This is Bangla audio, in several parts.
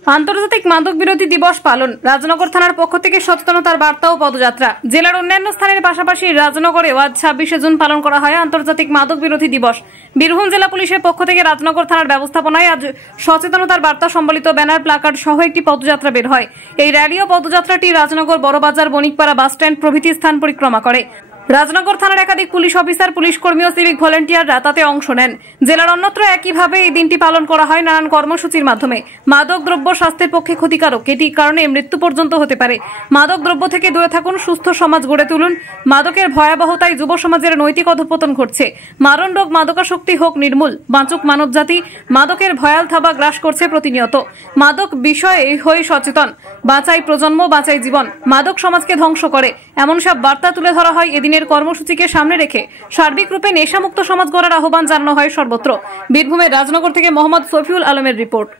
আন্তর্জাতিক মাদক বিরোধী দিবস পালন। রাজনগর থানার পক্ষ থেকে সচেতনতার বার্তা ও পদযাত্রা। জেলার অন্যান্য স্থানের পাশাপাশি রাজনগরেও আজ 26শে জুন পালন করা হয় আন্তর্জাতিক মাদক বিরোধী দিবস। বীরভূম জেলা পুলিশের পক্ষ থেকে রাজনগর থানার ব্যবস্থাপনায় আজ সচেতনতার বার্তা সম্বলিত ব্যানার, প্লাকার্ড সহ একটি পদযাত্রা বের হয়। এই র্যালি ও পদযাত্রাটি রাজনগর, বড়বাজার, বণিকপাড়া বাসস্ট্যান্ড প্রভৃতি স্থান পরিক্রমা করে। রাজনগর থানার একাধিক পুলিশ অফিসার, পুলিশ কর্মী ও সিভিক ভলেন্টিয়াররা তাতে অংশ নেন। জেলার অন্যত্র একইভাবে এই দিনটি পালন করা হয় নানান কর্মসূচির মাধ্যমে। মাদক দ্রব্য স্বাস্থ্যের পক্ষে ক্ষতিকারক, এটির কারণে মৃত্যু পর্যন্ত হতে পারে। মাদক দ্রব্য থেকে দূরে থাকুন, সুস্থ সমাজ গড়ে তুলুন। মাদকের ভয়াবহতায় যুব সমাজের নৈতিক অধঃপতন ঘটছে। মারণ রোগ মাদকাসক্তি হোক নির্মূল, বাঁচুক মানবজাতি। মাদকের ভয়াল থাবা গ্রাস করছে প্রতিনিয়ত। মাদক বিষয়ে হই সচেতন, বাঁচাই প্রজন্ম, বাঁচাই জীবন। মাদক সমাজকে ধ্বংস করে, এমন সব বার্তা তুলে ধরা হয় এদিনের কর্মসূচিকে সামনে রেখে। সার্বিক রূপে নেশামুক্ত সমাজ গড়ার আহ্বান জানানো হয় সর্বত্র। বীরভূমের রাজনগর থেকে মোহাম্মদ সফিউল আলমের রিপোর্ট।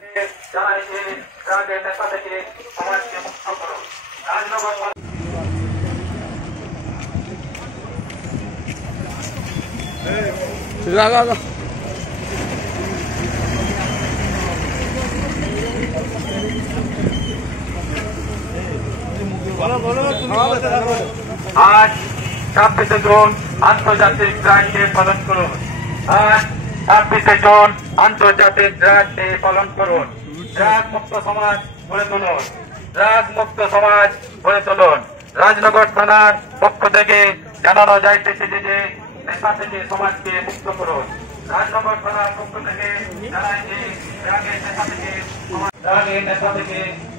आज 26শে জুন আন্তর্জাতিক ড্রাগ ডে পালন করুন। আজ 26শে জুন আন্তর্জাতিক ড্রাগ ডে পালন করুন। ড্রাগ মুক্ত সমাজ গড়ে তুলুন। ড্রাগ মুক্ত সমাজ গড়ে তুলুন। রাজনগর থানার পক্ষ থেকে জানানো যাইতেছে যে নেশা থেকে সমাজকে মুক্ত করুন। রাজনগর থানার পক্ষ থেকে জানাই যে ড্রাগের নেশা থেকে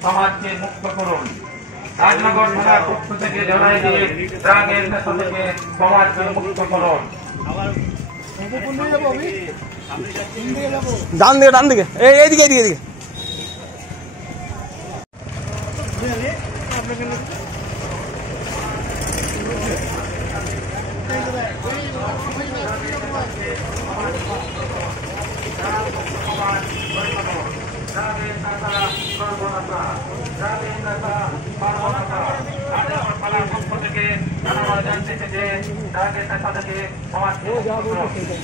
সমাজকে মুক্ত করুন। রাজনগর থানার পক্ষ থেকে জানাই যে ড্রাগের নেশা থেকে সমাজকে মুক্ত করুন। ডান দিকে এইদিকে এইদিকে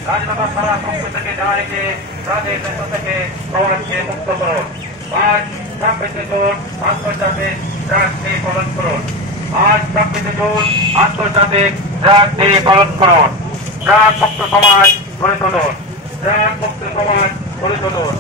রাজনগর থানার পক্ষ থেকে জানাই যে ড্রাগের নেশা থেকে সমাজকে মুক্ত করুন। আজ 26শে জুন আন্তর্জাতিক ড্রাগ ডে পালন করুন। আজ 26শে জুন আন্তর্জাতিক ড্রাগ ডে পালন করুন। ড্রাগ মুক্ত সমাজ গড়ে তুলুন। ড্রাগ মুক্ত সমাজ গড়ে তুলুন।